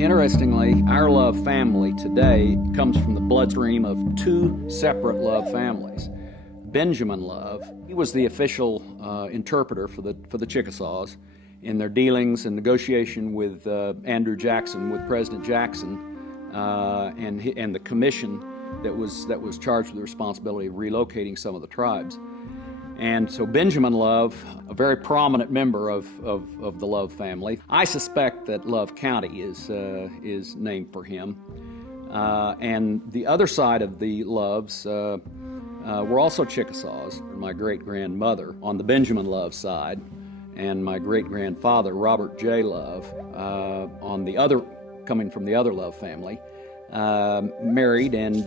Interestingly, our Love family today comes from the bloodstream of two separate Love families. Benjamin Love, he was the official interpreter for the Chickasaws in their dealings and negotiation with Andrew Jackson, with President Jackson, and the commission that was charged with the responsibility of relocating some of the tribes. And so Benjamin Love, a very prominent member of the Love family. I suspect that Love County is named for him. And the other side of the Loves were also Chickasaws. My great-grandmother on the Benjamin Love side, and my great-grandfather, Robert J. Love, coming from the other Love family, married, and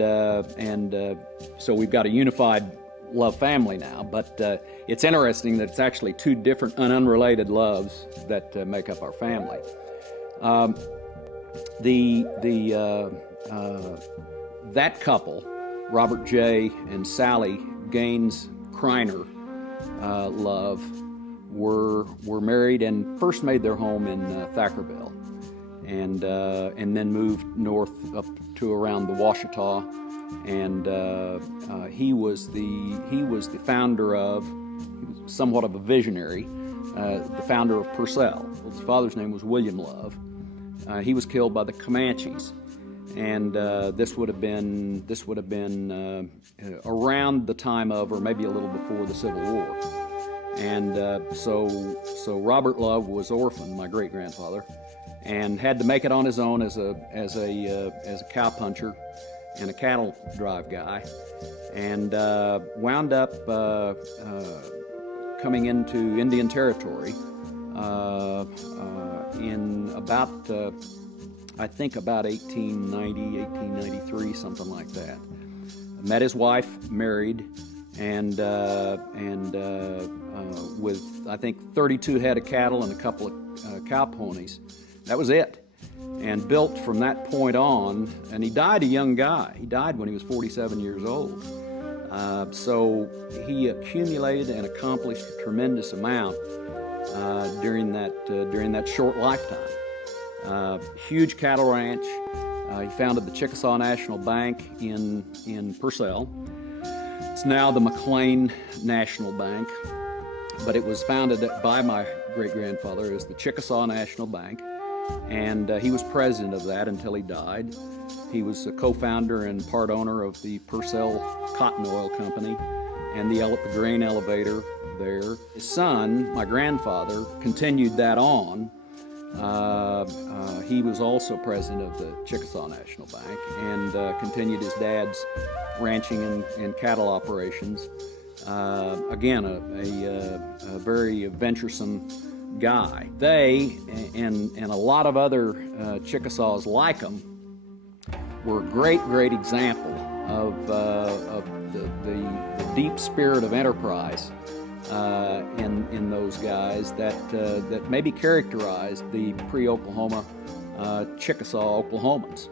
so we've got a unified Love family now. But it's interesting that it's actually two different unrelated Loves that make up our family. That couple, Robert J. and Sally Gaines Kreiner Love, were married and first made their home in Thackerville, and then moved north up to around the Washita, and he was the founder of, he was somewhat of a visionary, the founder of Purcell. His father's name was William Love. He was killed by the Comanches, and this would have been around the time of, or maybe a little before, the Civil War. And so Robert Love was orphaned, my great-grandfather, and had to make it on his own as a cowpuncher and a cattle drive guy, and wound up coming into Indian Territory in about, I think about 1890, 1893, something like that. Met his wife, married, and with, I think, 32 head of cattle and a couple of cow ponies. That was it. And built from that point on, and he died a young guy. He died when he was 47 years old. So he accumulated and accomplished a tremendous amount during that short lifetime. Huge cattle ranch. He founded the Chickasaw National Bank in Purcell. It's now the McLean National Bank, but it was founded by my great-grandfather as the Chickasaw National Bank, and he was president of that until he died. He was a co-founder and part owner of the Purcell Cotton Oil Company and the grain elevator there. His son, my grandfather, continued that on. He was also president of the Chickasaw National Bank and continued his dad's ranching and cattle operations. Again, a very venturesome guy. They and a lot of other Chickasaws like him were a great example of the deep spirit of enterprise in those guys that maybe characterized the pre-Oklahoma Chickasaw Oklahomans.